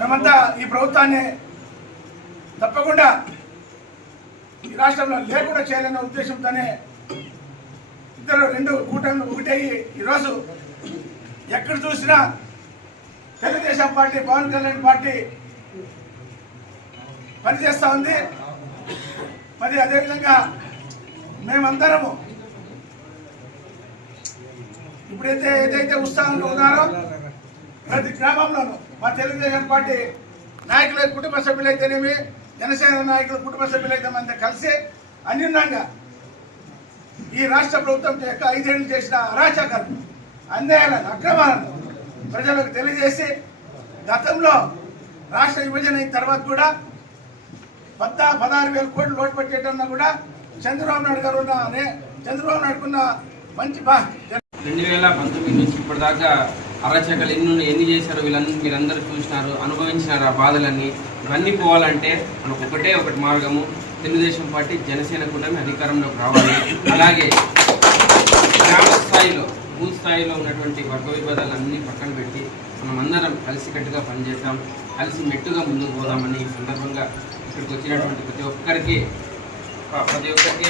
మేమంతా ఈ ప్రభుత్వాన్ని తప్పకుండా ఈ రాష్ట్రంలో లేకుండా చేయాలనే ఉద్దేశంతోనే ఇద్దరు రెండు కూటమి ఒకటయ్యి ఈరోజు ఎక్కడ చూసినా తెలుగుదేశం పార్టీ పవన్ కళ్యాణ్ పార్టీ పనిచేస్తూ ఉంది. మరి అదేవిధంగా మేమందరము ఇప్పుడైతే ఏదైతే ఉత్సాహంగా ఉన్నారో ప్రతి గ్రామంలోనూ మా తెలుగుదేశం పార్టీ నాయకుల కుటుంబ సభ్యులైతేనేమి జనసేన నాయకుల కుటుంబ సభ్యులైతే మనతో కలిసి అన్యూన్యంగా ఈ రాష్ట్ర ప్రభుత్వం యొక్క ఐదేళ్ళు చేసిన అరాచకాలను అన్యాయాలను అక్రమాలను ప్రజలకు తెలియజేసి గతంలో రాష్ట్ర విభజన అయిన తర్వాత కూడా పద్దా పదహారు వేల కోట్లు లోటు పెట్టేటన్నా కూడా చంద్రబాబు నాయుడు గారు ఉన్న చంద్రబాబు నాయుడుకున్న మంచి బా రెండు వేల పంతొమ్మిది నుంచి ఇప్పటిదాకా అరచకలు ఎన్ని ఎన్ని చేశారో వీళ్ళందరూ మీరందరూ చూసినారు అనుభవించినారు ఆ బాధలన్నీ. ఇవన్నీ పోవాలంటే మనకు ఒకటే ఒకటి మార్గము. తెలుగుదేశం పార్టీ జనసేన కూడా అధికారంలోకి రావాలి. అలాగే గ్రామ స్థాయిలో భూ స్థాయిలో ఉన్నటువంటి వర్గ విభేదాలు అన్నీ పక్కన పెట్టి మనం అందరం కలిసికట్టుగా పనిచేద్దాం. కలిసి మెట్టుగా ముందుకు పోదామని ఈ సందర్భంగా ఇక్కడికి వచ్చినటువంటి ప్రతి ఒక్కరికి ప్రతి ఒక్కరికి